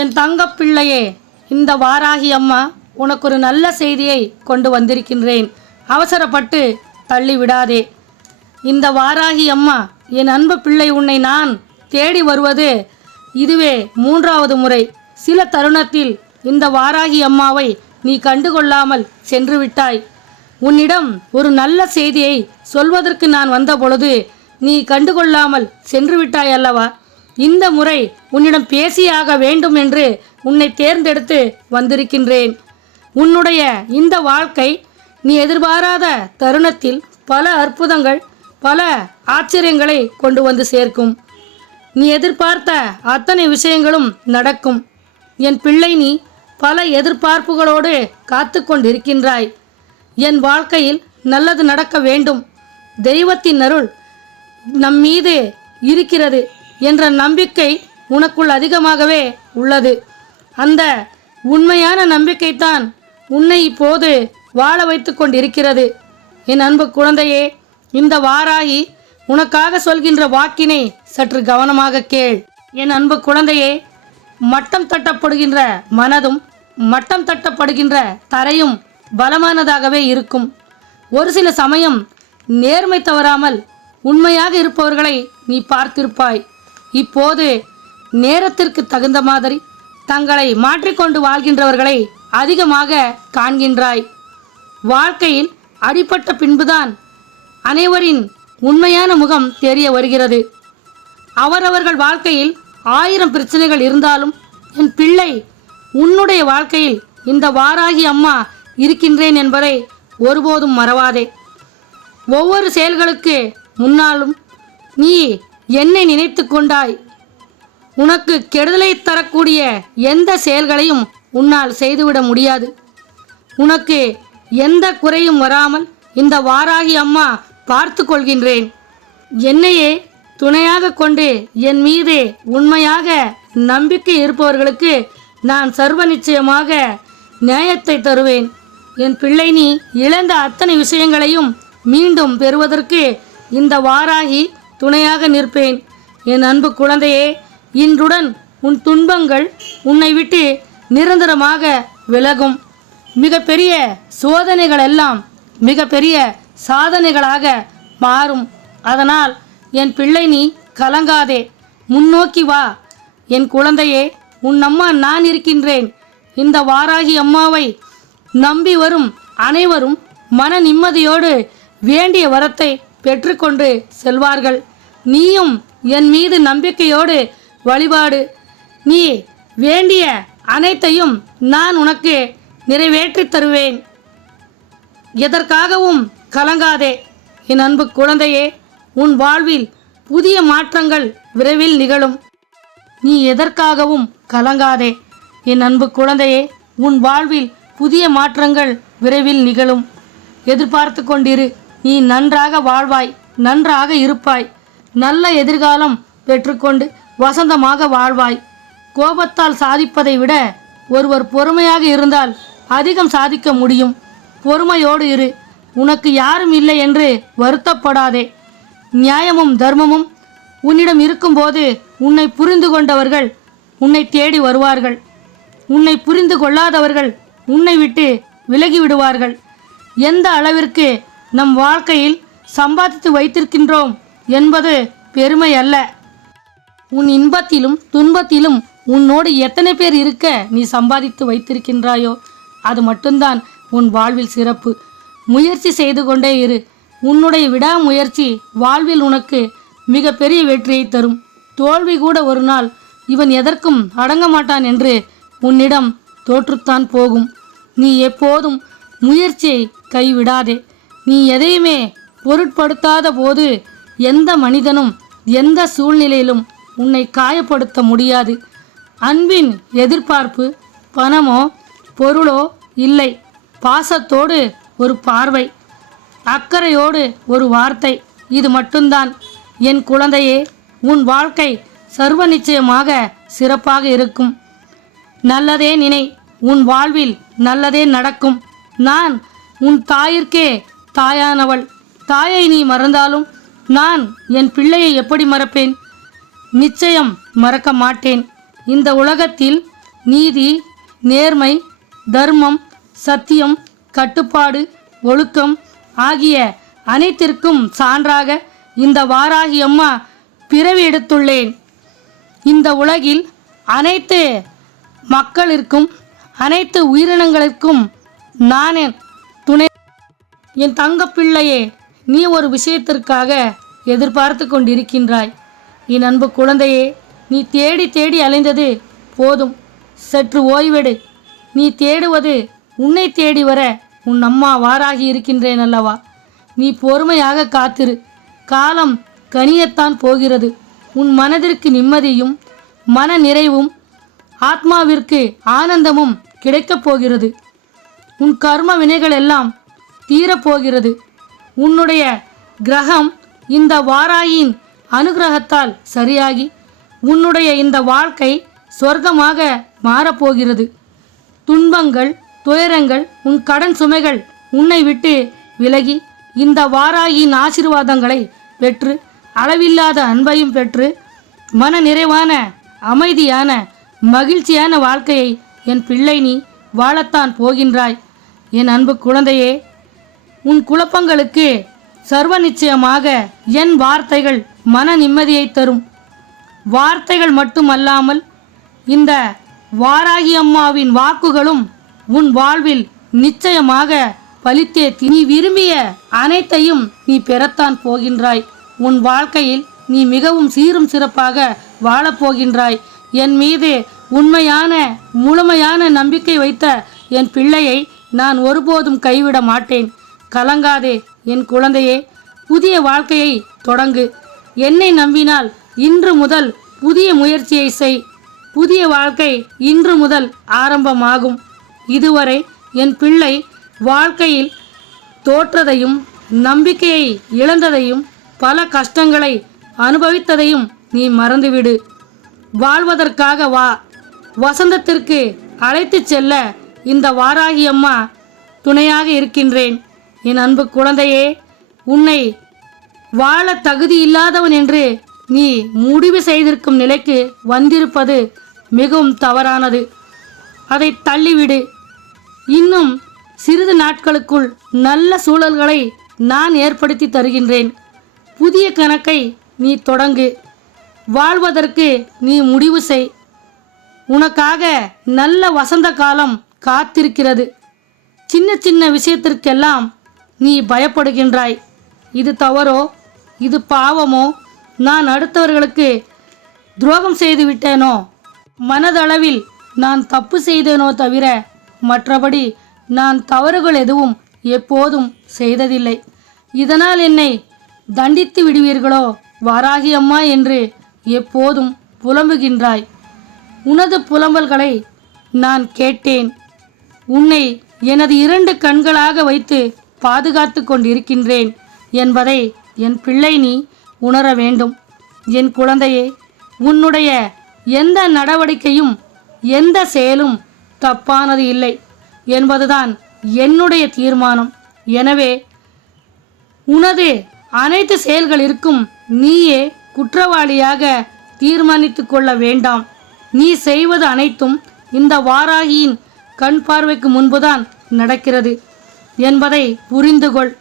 என் தங்க பிள்ளையே இந்த வாராகி அம்மா உனக்கு ஒரு நல்ல செய்தியை கொண்டு வந்திருக்கின்றேன். அவசரப்பட்டு தள்ளி விடாதே. இந்த வாராகி அம்மா என் அன்பு பிள்ளை உன்னை நான் தேடி வருவது இதுவே மூன்றாவது முறை. சில தருணத்தில் இந்த வாராகி அம்மாவை நீ கண்டுகொள்ளாமல் சென்று விட்டாய். உன்னிடம் ஒரு நல்ல செய்தியை சொல்வதற்கு நான் வந்த பொழுது நீ கண்டுகொள்ளாமல் சென்று விட்டாய் அல்லவா? இந்த முறை உன்னிடம் பேசியாக வேண்டும் என்று உன்னை தேர்ந்தெடுத்து வந்திருக்கின்றேன். உன்னுடைய இந்த வாழ்க்கை நீ எதிர்பாராத தருணத்தில் பல அற்புதங்கள் பல ஆச்சரியங்களை கொண்டு வந்து சேர்க்கும். நீ எதிர்பார்த்த அத்தனை விஷயங்களும் நடக்கும். என் பிள்ளை நீ பல எதிர்பார்ப்புகளோடு காத்து கொண்டிருக்கின்றாய். என் வாழ்க்கையில் நல்லது நடக்க வேண்டும். தெய்வத்தின் அருள் நம் மீது இருக்கிறது. என்ற நம்பிக்கை உனக்குள் அதிகமாகவே உள்ளது. அந்த உண்மையான நம்பிக்கைத்தான் உன்னை இப்போது வாழ வைத்து கொண்டிருக்கிறது. என் அன்பு குழந்தையே இந்த வாராகி உனக்காக சொல்கின்ற வாக்கினை சற்று கவனமாக கேள். என் அன்பு குழந்தையே மட்டம் தட்டப்படுகின்ற மனதும் மட்டம் தட்டப்படுகின்ற தரையும் பலமானதாகவே இருக்கும். ஒரு சில சமயம் நேர்மை தவறாமல் உண்மையாக இருப்பவர்களை நீ பார்த்திருப்பாய். இப்போது நேரத்திற்கு தகுந்த மாதிரி தங்களை மாற்றிக்கொண்டு வாழ்கின்றவர்களை அதிகமாக காண்கின்றாய். வாழ்க்கையில் அடிப்பட்ட பின்புதான் அனைவரின் உண்மையான முகம் தெரிய வருகிறது. அவரவர்கள் வாழ்க்கையில் ஆயிரம் பிரச்சனைகள் இருந்தாலும் என் பிள்ளை உன்னுடைய வாழ்க்கையில் இந்த வாராகி அம்மா இருக்கின்றேன் என்பதை ஒருபோதும் மறவாதே. ஒவ்வொரு செயல்களுக்கு முன்னாலும் நீ என்னை நினைத்து கொண்டாய். உனக்கு கெடுதலை தரக்கூடிய எந்த செயல்களையும் உன்னால் செய்துவிட முடியாது. உனக்கு எந்த குறையும் வராமல் இந்த வாராகி அம்மா பார்த்து கொள்கின்றேன். என்னையே துணையாக கொண்டு என் மீது உண்மையாக நம்பிக்கை இருப்பவர்களுக்கு நான் சர்வ நிச்சயமாக நியாயத்தை தருவேன். என் பிள்ளை நீ இழந்த அத்தனை விஷயங்களையும் மீண்டும் பெறுவதற்கு இந்த வாராகி துணையாக நிற்பேன். என் அன்பு குழந்தையே இன்றுடன் உன் துன்பங்கள் உன்னை விட்டு நிரந்தரமாக விலகும். மிகப்பெரிய சோதனைகள் எல்லாம் மிகப்பெரிய சாதனைகளாக மாறும். அதனால் என் பிள்ளை நீ கலங்காதே. முன்னோக்கி வா. என் குழந்தையே உன் அம்மா நான் இருக்கின்றேன். இந்த வாராகி அம்மாவை நம்பி வரும் அனைவரும் மன நிம்மதியோடு வேண்டிய வரத்தை பெற்றுக்கொண்டு செல்வார்கள். நீயும் என் மீது நம்பிக்கையோடு வழிபாடு. நீ வேண்டிய அனைத்தையும் நான் உனக்கு நிறைவேற்றித் தருவேன். எதற்காகவும் கலங்காதே. என் அன்பு குழந்தையே உன் வாழ்வில் புதிய மாற்றங்கள் விரைவில் நிகழும். நீ எதற்காகவும் கலங்காதே. என் அன்பு குழந்தையே உன் வாழ்வில் புதிய மாற்றங்கள் விரைவில் நிகழும். எதிர்பார்த்து கொண்டிரு. நீ நன்றாக வாழ்வாய் நன்றாக இருப்பாய். நல்ல எதிர்காலம் பெற்றுக்கொண்டு வசந்தமாக வாழ்வாய். கோபத்தால் சாதிப்பதை விட ஒருவர் பொறுமையாக இருந்தால் அதிகம் சாதிக்க முடியும். பொறுமையோடு இரு. உனக்கு யாரும் இல்லை என்று வருத்தப்படாதே. நியாயமும் தர்மமும் உன்னிடம் இருக்கும்போது உன்னை புரிந்து கொண்டவர்கள் உன்னை தேடி வருவார்கள். உன்னை புரிந்து கொள்ளாதவர்கள் உன்னை விட்டு விலகி விடுவார்கள். எந்த அளவிற்கு நம் வாழ்க்கையில் சம்பாதித்து வைத்திருக்கின்றோம் என்பது பெருமை அல்ல. உன் இன்பத்திலும் துன்பத்திலும் உன்னோடு எத்தனை பேர் இருக்க நீ சம்பாதித்து வைத்திருக்கின்றாயோ அது மட்டும்தான் உன் வாழ்வில் சிறப்பு. முயற்சி செய்து கொண்டே இரு. உன்னுடைய விடாமுயற்சி வாழ்வில் உனக்கு மிகப்பெரிய வெற்றியை தரும். தோல்வி கூட ஒரு நாள் இவன் எதற்கும் அடங்க மாட்டான் என்று உன்னிடம் தோற்றுத்தான் போகும். நீ எப்போதும் முயற்சியை கைவிடாதே. நீ எதையுமே பொருட்படுத்தாத போது எந்த மனிதனும் எந்த சூழ்நிலையிலும் உன்னை காயப்படுத்த முடியாது. அன்பின் எதிர்பார்ப்பு பணமோ பொருளோ இல்லை. பாசத்தோடு ஒரு பார்வை அக்கறையோடு ஒரு வார்த்தை. இது மட்டும்தான். என் குழந்தையே உன் வாழ்க்கை சர்வ நிச்சயமாக சிறப்பாக இருக்கும். நல்லதே நினை. உன் வாழ்வில் நல்லதே நடக்கும். நான் உன் தாயிற்கே தாயானவள். தாயை நீ மறந்தாலும் நான் என் பிள்ளையை எப்படி மறப்பேன்? நிச்சயம் மறக்க மாட்டேன். இந்த உலகத்தில் நீதி நேர்மை தர்மம் சத்தியம் கட்டுப்பாடு ஒழுக்கம் ஆகிய அனைத்திற்கும் சான்றாக இந்த வாராகி அம்மா பிறவி எடுத்துள்ளேன். இந்த உலகில் அனைத்து மக்களிற்கும் அனைத்து உயிரினங்களுக்கும் நான் துணை. என் தங்கப்பிள்ளையே நீ ஒரு விஷயத்திற்காக எதிர்பார்த்து கொண்டிருக்கின்றாய். என் அன்பு குழந்தையே நீ தேடி தேடி அலைந்தது போதும். சற்று ஓய்வெடு. நீ தேடுவது உன்னை தேடி வர உன் அம்மா வாராகி இருக்கின்றேன் அல்லவா? நீ பொறுமையாக காத்திரு. காலம் கனியத்தான் போகிறது. உன் மனதிற்கு நிம்மதியும் மன நிறைவும் ஆத்மாவிற்கு ஆனந்தமும் கிடைக்கப் போகிறது. உன் கர்ம வினைகள் எல்லாம் தீரப்போகிறது உன்னுடைய கிரகம் இந்த வாராயின் அனுகிரகத்தால் சரியாகி உன்னுடைய இந்த வாழ்க்கை சொர்க்கமாக மாறப்போகிறது. துன்பங்கள் துயரங்கள் உன் கடன் சுமைகள் உன்னை விட்டு விலகி இந்த வாராயின் ஆசிர்வாதங்களை பெற்று அளவில்லாத அன்பையும் பெற்று மன நிறைவான அமைதியான மகிழ்ச்சியான வாழ்க்கையை என் பிள்ளை நீ வாழத்தான் போகின்றாய். என் அன்பு குழந்தையே உன் குழப்பங்களுக்கு சர்வ நிச்சயமாக என் வார்த்தைகள் மன நிம்மதியை தரும். வார்த்தைகள் மட்டுமல்லாமல் இந்த வாராகி அம்மாவின் வாக்குகளும் உன் வாழ்வில் நிச்சயமாக பலித்தே நீ விரும்பிய அனைத்தையும் நீ பெறத்தான் போகின்றாய். உன் வாழ்க்கையில் நீ மிகவும் சீரும் சிறப்பாக வாழப்போகின்றாய் என் மீது உண்மையான முழுமையான நம்பிக்கை வைத்த என் பிள்ளையை நான் ஒருபோதும் கைவிட மாட்டேன். கலங்காதே என் குழந்தையே புதிய வாழ்க்கையை தொடங்கு. என்னை நம்பினால் இன்று முதல் புதிய முயற்சியை செய். புதிய வாழ்க்கை இன்று முதல் ஆரம்பமாகும். இதுவரை என் பிள்ளை வாழ்க்கையில் தோற்றதையும் நம்பிக்கையை இழந்ததையும் பல கஷ்டங்களை அனுபவித்ததையும் நீ மறந்துவிடு. வாழ்வதற்காக வா. வசந்தத்திற்கு அழைத்துச் செல்ல இந்த வாராகி அம்மா துணையாக இருக்கின்றேன். என் அன்பு குழந்தையே உன்னை வாழ தகுதி இல்லாதவன் என்று நீ முடிவு செய்திருக்கும் நிலைக்கு வந்திருப்பது மிகவும் தவறானது. அதை தள்ளிவிடு. இன்னும் சிறிது நாட்களுக்குள் நல்ல சூழல்களை நான் ஏற்படுத்தி தருகின்றேன். புதிய கணக்கை நீ தொடங்கு. வாழ்வதற்கு நீ முடிவு செய். உனக்காக நல்ல வசந்த காலம் காத்திருக்கிறது. சின்ன சின்ன விஷயத்திற்கெல்லாம் நீ பயப்படுகின்றாய். இது தவறோ? இது பாவமோ? நான் அடுத்தவர்களுக்கு துரோகம் செய்து விட்டேனோ? மனதளவில் நான் தப்பு செய்தேனோ தவிர மற்றபடி நான் தவறுகள் எதுவும் எப்போதும் செய்ததில்லை. இதனால் என்னை தண்டித்து விடுவீர்களோ? வாராகி அம்மா என்று எப்போதும் புலம்புகின்றாய். உனது புலம்பல்களை நான் கேட்டேன். உன்னை எனது இரண்டு கண்களாக வைத்து பாதுகாத்து கொண்டிருக்கின்றேன் என்பதை என் பிள்ளை நீ உணர வேண்டும். என் குழந்தையே உன்னுடைய எந்த நடவடிக்கையும் எந்த செயலும் தப்பானது இல்லை என்பதுதான் என்னுடைய தீர்மானம். எனவே உனது அனைத்து செயல்களிற்கும் நீயே குற்றவாளியாக தீர்மானித்து கொள்ள வேண்டாம். நீ செய்வது அனைத்தும் இந்த வாராகியின் கண் பார்வைக்கு முன்புதான் நடக்கிறது. என்பதை புரிந்து கொள்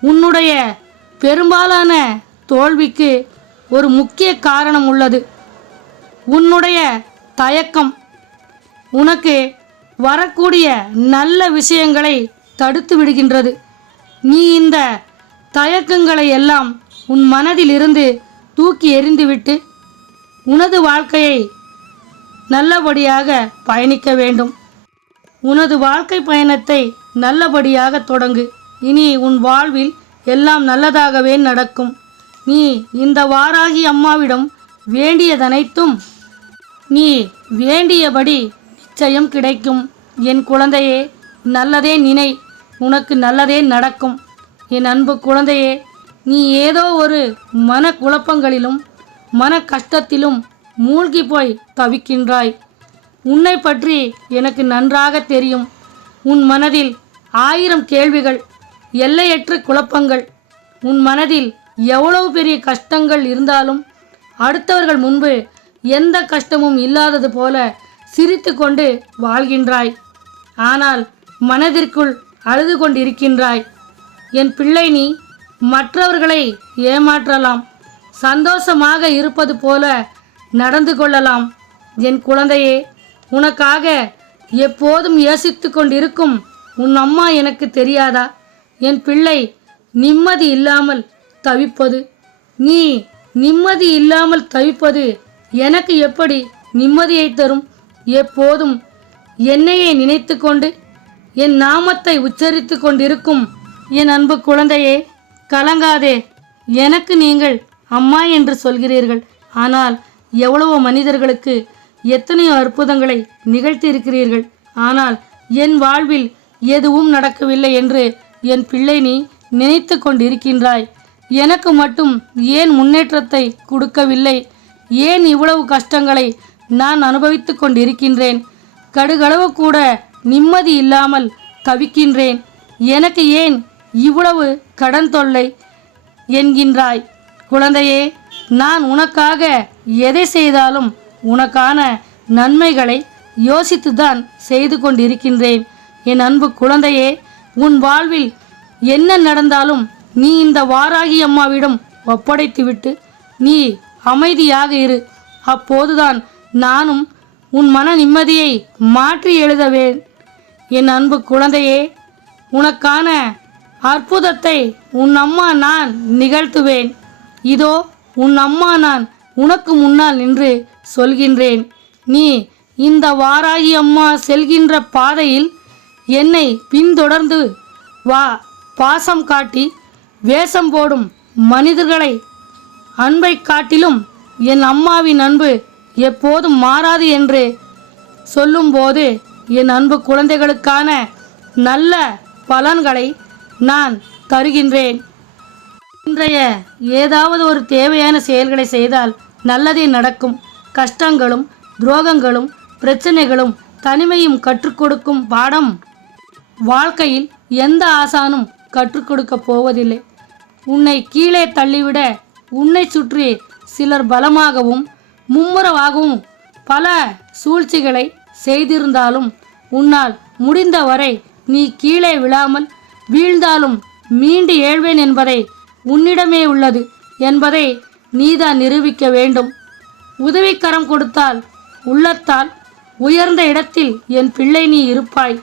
உன்னுடைய பெரும்பாலான தோல்விக்கு ஒரு முக்கிய காரணம் உள்ளது. உன்னுடைய தயக்கம். உனக்கு வரக்கூடிய நல்ல விஷயங்களை தடுத்து விடுகின்றது. நீ இந்த தயக்கங்களை எல்லாம் உன் மனதில் இருந்து தூக்கி எறிந்துவிட்டு உனது வாழ்க்கையை நல்லபடியாக பயணிக்க வேண்டும். உனது வாழ்க்கை பயணத்தை நல்லபடியாக தொடங்கு. இனி உன் வாழ்வில் எல்லாம் நல்லதாகவே நடக்கும். நீ இந்த வாராகி அம்மாவிடம் வேண்டியதனைத்தும் நீ வேண்டியபடி நிச்சயம் கிடைக்கும். என் குழந்தையே நல்லதே நினை. உனக்கு நல்லதே நடக்கும். என் அன்பு குழந்தையே நீ ஏதோ ஒரு மன குழப்பங்களிலும் மன கஷ்டத்திலும் மூழ்கி போய் தவிக்கின்றாய். உன்னை பற்றி எனக்கு நன்றாக தெரியும். உன் மனதில் ஆயிரம் கேள்விகள் எல்லையற்ற குழப்பங்கள். உன் மனதில் எவ்வளவு பெரிய கஷ்டங்கள் இருந்தாலும் அடுத்தவர்கள் முன்பு எந்த கஷ்டமும் இல்லாதது போல சிரித்து கொண்டு வாழ்கின்றாய். ஆனால் மனதிற்குள் அழுது கொண்டிருக்கின்றாய். என் பிள்ளை நீ மற்றவர்களை ஏமாற்றலாம் சந்தோஷமாக இருப்பது போல நடந்து கொள்ளலாம். என் குழந்தையே உனக்காக எப்போதும் யோசித்து கொண்டிருக்கும் உன் அம்மா எனக்கு தெரியாதா? என் பிள்ளை நிம்மதி இல்லாமல் தவிப்பது. நீ நிம்மதி இல்லாமல் தவிப்பது எனக்கு எப்படி நிம்மதியை தரும்? எப்போதும் என்னையே நினைத்து கொண்டு என் நாமத்தை உச்சரித்து கொண்டிருக்கும் என் அன்பு குழந்தையே கலங்காதே. எனக்கு நீங்கள் அம்மா என்று சொல்கிறீர்கள். ஆனால் எவ்வளவோ மனிதர்களுக்கு எத்தனையோ அற்புதங்களை நிகழ்த்தியிருக்கிறீர்கள். ஆனால் என் வாழ்வில் எதுவும் நடக்கவில்லை என்று என் பிள்ளை நீ நினைத்து கொண்டிருக்கின்றாய். எனக்கு மட்டும் ஏன் முன்னேற்றத்தை கொடுக்கவில்லை? ஏன் இவ்வளவு கஷ்டங்களை நான் அனுபவித்து கொண்டிருக்கின்றேன்? கடுகளவு கூட நிம்மதி இல்லாமல் தவிக்கின்றேன். எனக்கு ஏன் இவ்வளவு கடன் தொல்லை என்கின்றாய்? குழந்தையே நான் உனக்காக எதை செய்தாலும் உனக்கான நன்மைகளை யோசித்துதான் செய்து கொண்டிருக்கின்றேன். என் அன்பு குழந்தையே உன் வாழ்வில் என்ன நடந்தாலும் நீ இந்த வாராகி அம்மாவிடம் ஒப்படைத்துவிட்டு நீ அமைதியாக இரு. அப்போதுதான் நானும் உன் மன நிம்மதியை மாற்றி எழுதவேன். என் அன்பு குழந்தையே உனக்கான அற்புதத்தை உன் அம்மா நான் நிகழ்த்துவேன். இதோ உன் அம்மா நான் உனக்கு முன்னால் நின்று சொல்கின்றேன். நீ இந்த வாராகி அம்மா செல்கின்ற பாதையில் என்னை பின்தொடர்ந்து வா பாசம் காட்டி வேஷம் போடும் மனிதர்களை அன்பை காட்டிலும் என் அம்மாவின் அன்பு எப்போதும் மாறாது என்று சொல்லும்போது என் அன்பு குழந்தைகளுக்கான நல்ல பலன்களை நான் தருகின்றேன். இன்றைய ஏதாவது ஒரு தேவையான செயல்களை செய்தால் நல்லதே நடக்கும். கஷ்டங்களும் துரோகங்களும் பிரச்சனைகளும் தனிமையும் கற்றுக் கொடுக்கும் பாடம் வாழ்க்கையில் எந்த ஆசானும் கற்றுக் கொடுக்க போவதில்லை. உன்னை கீழே தள்ளிவிட உன்னை சுற்றி சிலர் பலமாகவும் மும்முரவாகவும் பல சூழ்ச்சிகளை செய்திருந்தாலும் உன்னால் முடிந்தவரை நீ கீழே விழாமல் வீழ்ந்தாலும் மீண்டு ஏழ்வேன் என்பதை உன்னிடமே உள்ளது என்பதை நீதான் நிரூபிக்க வேண்டும். உதவிக்கரம் கொடுத்தால் உள்ளத்தால் உயர்ந்த இடத்தில் என் பிள்ளை நீ இருப்பாய்.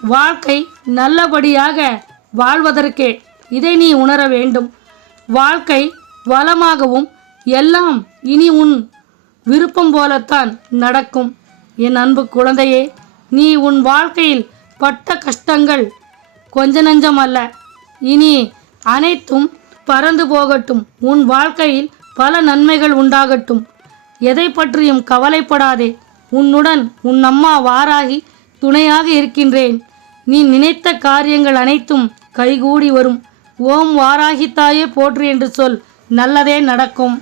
வாழ்க்கை நல்லபடியாக வாழ்வதற்கே இதை நீ உணர வேண்டும். வாழ்க்கை வளமாகவும் எல்லாம் இனி உன் விருப்பம் போலத்தான் நடக்கும். என் அன்பு குழந்தையே நீ உன் வாழ்க்கையில் பட்ட கஷ்டங்கள் கொஞ்ச நஞ்சம் அல்ல. இனி அனைத்தும் பறந்து போகட்டும். உன் வாழ்க்கையில் பல நன்மைகள் உண்டாகட்டும். எதை பற்றியும் கவலைப்படாதே. உன்னுடன் உன் அம்மா வாராகி துணையாக இருக்கின்றேன். நீ நினைத்த காரியங்கள் அனைத்தும் கைகூடி வரும். ஓம் வாராகி தாயே போற்று என்று சொல். நல்லதே நடக்கும்.